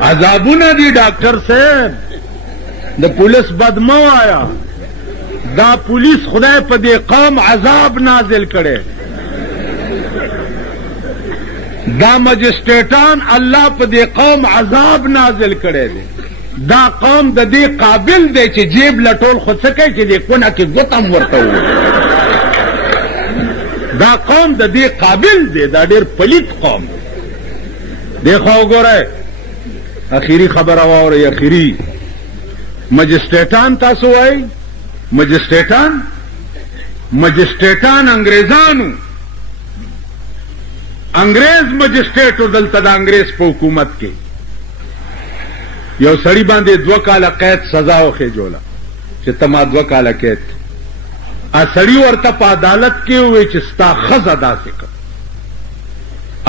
عذابونه دي ډاکټر صاحب، د پولیس بد مه وایا، دا پولیس خدای په دې قوم عذاب نازل کړي، دا مجسټریټان الله په دې قوم عذاب نازل کړي دي. دا قوم د دې قابل دی چې جیب لټول خو څه کوي چې دې کونه کې ګوتم ورته ووایي. دا قوم د دې قابل دی، دا ډېر پلیت قوم دی. خو وګورئ اخیری خبره واورئ، اخیری مجسټریټان تاسو وایي مجسټریټان انګریزانو، انګریز مجسټریټو دلته د انګریز په حکومت کې یو سړی باندې 2 کاله قید سزا وخېجوله چې ته ما 2 کاله قید. سړی ورته په عدالت کې ووایي چې ستا ښځه داسې کړه.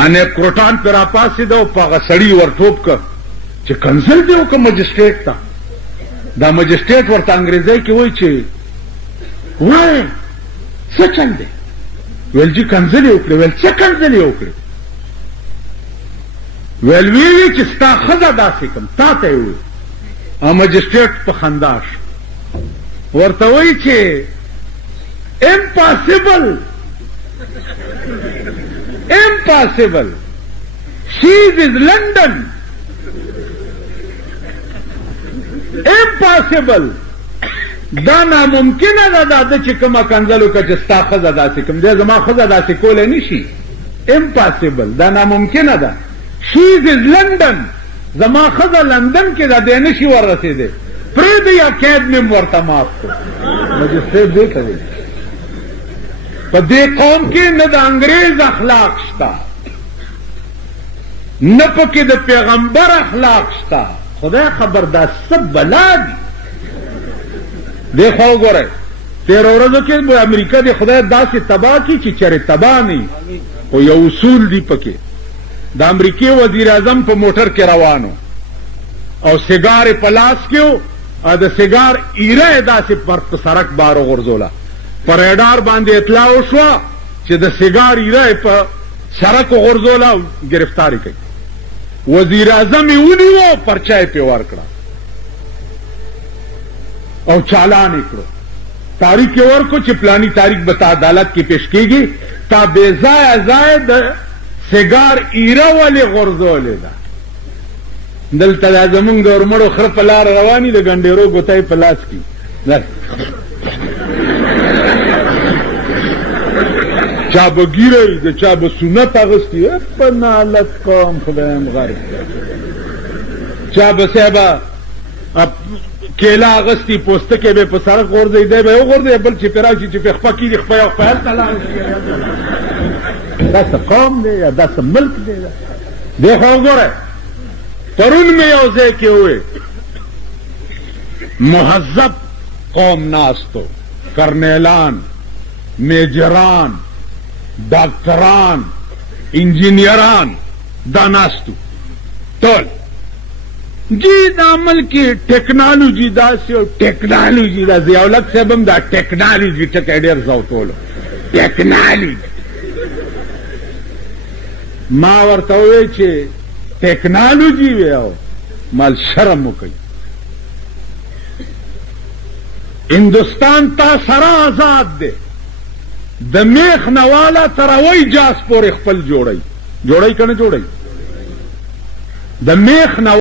انیب کروټان پې راپاسېده او په هغه سړي ورټوپ کړه چې کنزل دې وکړه مجسټریټ ته. دا مجسټریټ ورته انګریزۍ کې وایي چې وایي څه چل دی؟ ویل جي کنزلې وکړې. ویل څه کنزلې وکړې؟ ویل وی چې ستا ښځه داسې کړم تا ته یې ووایي. مجسټریټ په خندا شو، ورته وایي چې impossible she is London impossible دا ناممکنه ده دا چې کومه کنځلو که چې ستا ښځه داسې کوم دی زما ښځه داسې کولی نه شي. impossible دا ناممکنه ده. she is London زما ښځه لندن کې ده دی نه شي وررسېدی. پرېږده یا قید مې ورته معاف کړو. مجسټریټ دې ته وایي په دې قوم کې نه د انګریز اخلاق شته، نه پکې د پیغمبر اخلاق شته. خدای خبر دا څه بلا دي. دی خو وګورئ 13 ورځو کې به امریکا د خدای داسې تباه کړي چې چېرې تباه نه وي. خو یو اصول دی پکې. د امریکې وزیر اعظم په موټر کې روانو او سیګار په لاس کې و او د سیګار ایره یې داسې پر سړک بار وغورځوله. پر ریډار باندې اطلاع وشوه چې د سیګار ایره په سړک وغورځوله او ګرفتار یې کوي. وزیر اعظم یې ونیوه، پرچه یې پې ورکړه او چالان یې کړو. تاریخ یې ورکړو چې پلاني تاریخ به تا عدالت کې پیش کېږي، تا بې ځایه ځای د سیګار ایره ولې غورځولې ده. دلته دا زمونږ د ورمړو خره په لاره رواني د ګنډېرو ګوته په لاس کې چا به ګیره وي د چا به سنت اغوستي. په نالت قوم خدایم غرب چا به صاحبه کیله اغوستي پوستکی به په سړک غورځوي دی به یې وغورځوي بل چې پرې راشي چې پرې خپه کېږي خپه یو خپه هلته لاړ شي. دا څه قوم دی یا دا څه ملک دی؟ دی خو وګورئ پرون مې یو ځای کې ووایي مهذب قوم ناستو، کرنیلان، میجران، ډاکټران، انجینیران دا ناستو ټول. جی دا ملک ټیکنالوجي داسې او ټیکنالوجي دا ضیاءالحق صاحب هم دا ټیکنالوجي ټکی ډېر زوتولو ټیکنالوجي. ما ورته ووایي چې ټیکنالوجي وی او مال شرم وکړي. هندوستان تا سره آزاد دی، د میخ نواله تر اوی جاس پورې خپل جوړی که نه جوړی د میخ